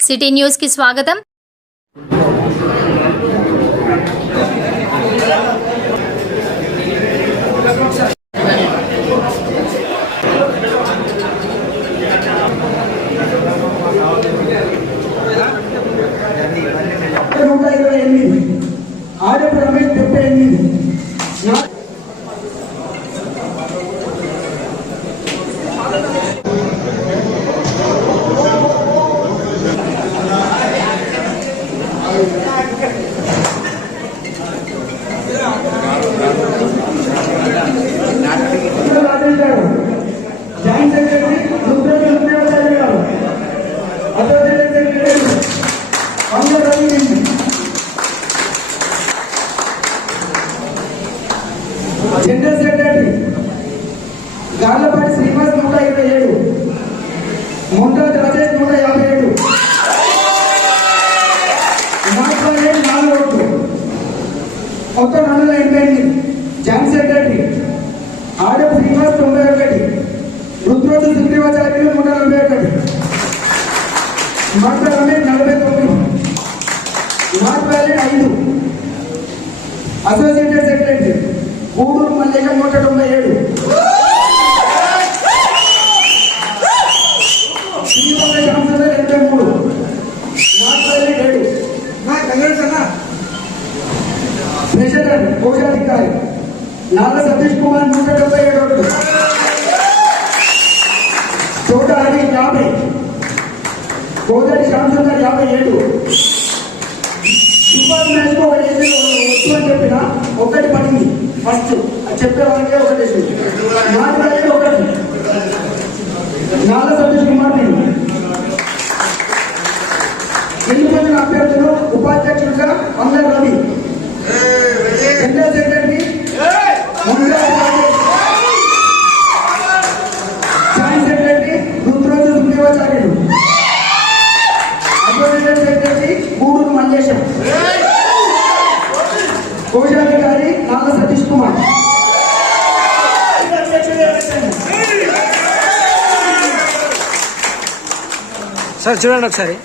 City news కి స్వాగతం. General secretary Garlapati Srinivas 127, ముంటాజ్ Rajesh 157, నాట్వాలే 4 ఓట్లు, మొత్తం 288. జాయింట్ సెక్రటరీ ఆర్ఎఫ్ శ్రీనివాస్ 91, రుద్రోజు శ్రీనివాచార్యులు 141, మాట రమేష్ 49, నాట్వాలే 5. అసోసియేటెడ్ సెక్రటరీ గూడూరు మల్లిక 197, శ్రీపల్లి రామచంద్ర 23, నాట్పల్లి 7. ప్రెసిడెంట్ కోశాధికారి నాల సతీష్ కుమార్ 177 ఓట్లు, చోట హరి 50, కోదటి శ్యామచంద్ర 57. సూపర్ మ్యాచ్ కు ఒకటి వచ్చు అని చెప్పిన ఒకటి పడింది. ఫస్ట్ చెప్పే వాళ్ళకే ఒకటి నాలుగు 1. నాల సతీష్ కుమార్ 8 అభ్యర్థులు ఉపాధ్యక్షులుగా అందరు Ravi, general secretary joint secretary Rudroju Subrahmanyacharyulu, associated secretary Guduru Mallesham, కోశాధికారి నాల సతీష్ కుమార్. సార్ చూడండి ఒకసారి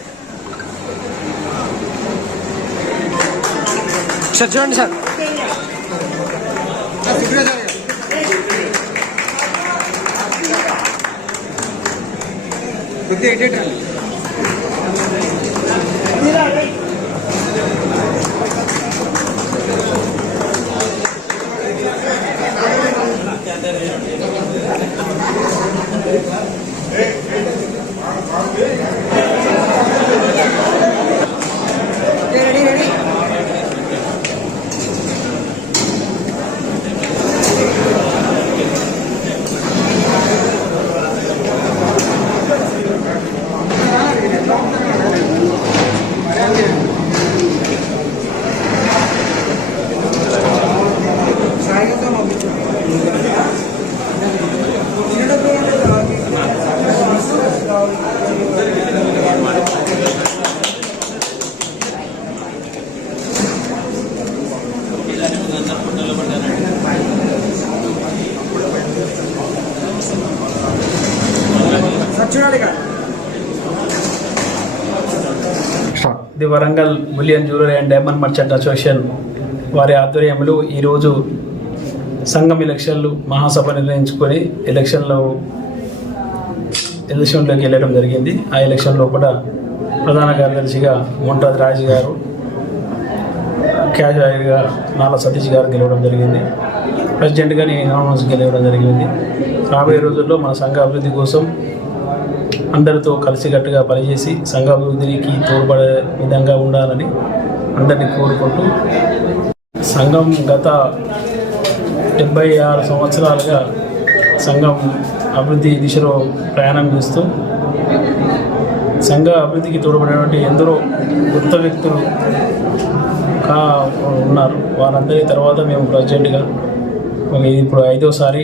చూడండి sir. The Warangal bullion jewellery and diamond merchant association వారి ఆధ్వర్యంలో ఈరోజు సంఘం ఎలక్షన్లు మహాసభ నిర్ణయించుకొని ఎలక్షన్లోకి వెళ్ళడం జరిగింది. ఆ ఎలక్షన్లో కూడా ప్రధాన కార్యదర్శిగా ముంటాజ్ రాజు గారు, క్యాషియర్గా నాల సతీష్ గారు గెలవడం జరిగింది. ప్రెసిడెంట్గా నేను నామినేషన్ గెలవడం జరిగింది. రాబోయే రోజుల్లో మన సంఘ అభివృద్ధి కోసం అందరితో కలిసికట్టుగా పనిచేసి సంఘ అభివృద్ధికి తోడ్పడే విధంగా ఉండాలని అందరినీ కోరుకుంటూ, సంఘం గత 76 సంవత్సరాలుగా సంఘం అభివృద్ధి దిశలో ప్రయాణం చేస్తూ సంఘ అభివృద్ధికి తోడ్పడినటువంటి ఎందరో కొత్త వ్యక్తులు ఉన్నారు. వారందరి తర్వాత మేము ప్రెసిడెంట్గా ఇప్పుడు 5వసారి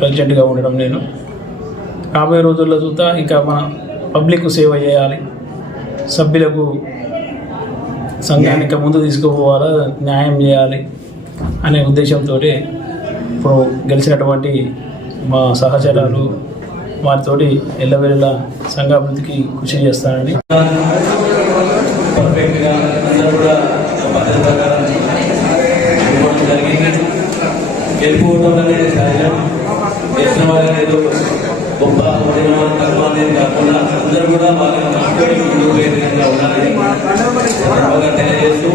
ప్రెసిడెంట్గా ఉండడం నేను. రాబోయే రోజుల్లో చూద్దా ఇంకా మన పబ్లిక్ సేవ చేయాలి, సభ్యులకు సంఘానికి ముందు తీసుకుపోవాలా, న్యాయం చేయాలి అనే ఉద్దేశంతో ఇప్పుడు గెలిచినటువంటి మా సహచరాలు వారితోటి ఎల్లవేళలా సంఘాభివృద్ధికి కృషి చేస్తానని పర్ఫెక్ట్గా అందరూ కూడా పద్ధతి ప్రకారం ఇవ్వడం జరిగింది. గెలుపుకోవడం అనేది సహజం. గెలిచిన వాళ్ళని ఏదో గొప్ప ఓడిన వాళ్ళు తక్కువ అనేది కాకుండా అందరూ కూడా వాళ్ళని ముందుకు పోయే విధంగా ఉండాలని బాగా తెలియజేస్తూ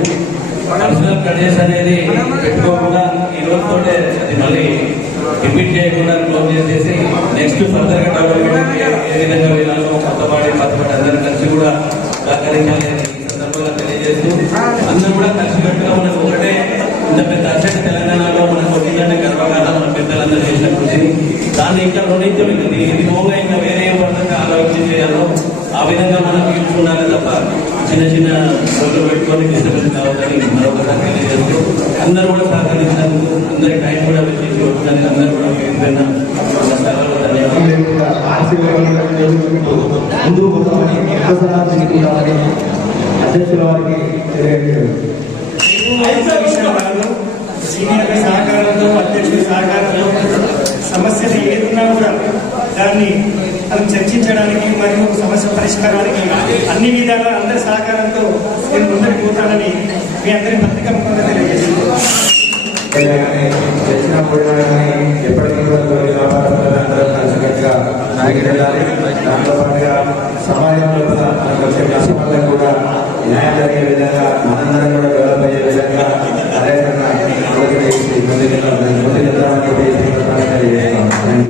పర్సనల్ ప్రదేశ్ అనేది పెట్టుకోకుండా ఈ రోజుతోటే అది మళ్ళీ రిపీట్ చేయకుండా క్లోజ్ చేసేసి నెక్స్ట్ ఫర్దర్గా డెవలప్మెంట్ ఏ విధంగా వెళ్ళాలో కొత్తపాటి పత్తపాటి అందరూ కలిసి కూడా సహకరించాలని ఈ సందర్భంగా తెలియజేస్తూ అందరూ కూడా కలిసికట్టుగా మనకు ఒకటే ఇంత పెద్ద అసెట్ తెలంగాణలో మనకు వచ్చిందంటే గర్వకాలం మన పెద్దలందరూ చేసిన కృషి దాన్ని ఇంకా రెండించం ఇది ఓంగా ఇంకా వేరే ఏ పద్ధతిగా ఆలోచన చేయాలో ఆ విధంగా మనం తీసుకున్నారే తప్ప చిన్న చిన్న రోజులు పెట్టుకొని డిస్టర్బెన్స్ కావద్దని మరొకసారి తెలియజేస్తూ అందరూ కూడా సహకరించినందుకు అందరి టైం కూడా వెచ్చించి వచ్చినందుకు అందరూ కూడా పేరుపైన సెలవులు అధ్యక్షుల వారికి సీనియర్ల సహకారంతో అధ్యక్షుల సహకారంతో సమస్యలు ఏదున్నా కూడా దాన్ని మనం చర్చించడానికి మరియు సమస్య పరిష్కారానికి అన్ని విధాల అందరి సహకారంతో నేను ముందరికి పోతానని మీ అందరి పత్రిక ముఖంగా తెలియజేస్తున్నాను. తెచ్చినప్పుడు ఎప్పటికీ వ్యాపారస్తులందరూ కలిసికట్టుగా సాగిపోయాలి. దాంతో పాటుగా సమాజంలో మనకు వచ్చే కష్టపడలకు కూడా న్యాయం జరిగే విధంగా